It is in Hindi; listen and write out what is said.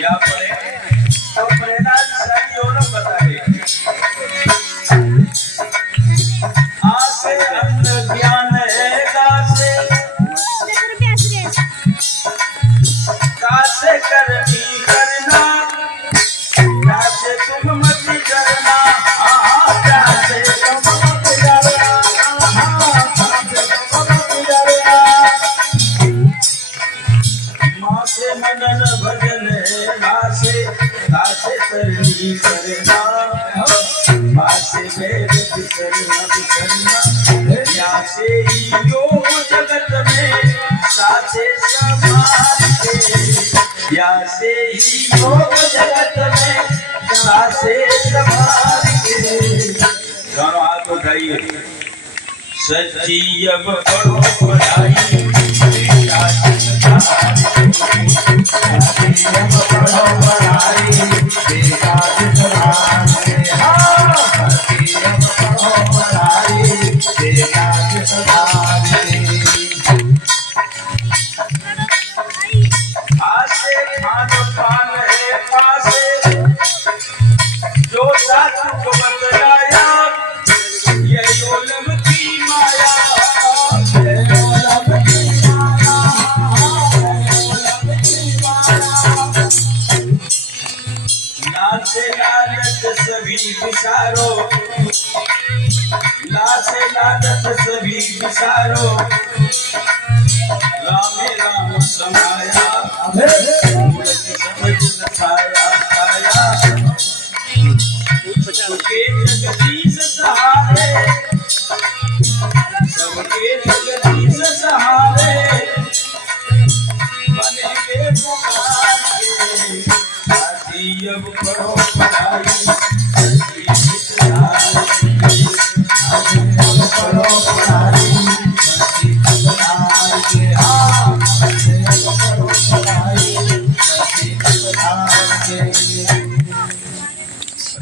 या पढ़े तो प्रेरणा सारी और बताए आसे अंध ज्ञान है कासे कासे करनी करना कासे तुम मत करना कासे तुम मत करना कासे तुम मत करना माँ से मनन भजन कासे कासे करनी करना मासे वेद करना करना या से ही योग जगत में साचे समाज के या से ही योग जगत में साचे समाज के दोनों हाथ उठाइए सच्ची अब पढ़ो पढ़ाई पढ़ो पढ़ाई आसे खान पान है पासे जो साधु को बतलाया ये ओलम की माया ये ओलम की माया लासे लालच सभी विचारो लासे लालच सभी विचारो रामे राम समाया समझ छाया छाया सबके जगदीश सहारे सबके जगदीश सहारे बनेंगे पुकार के साथी अब पढ़ो पढ़ाई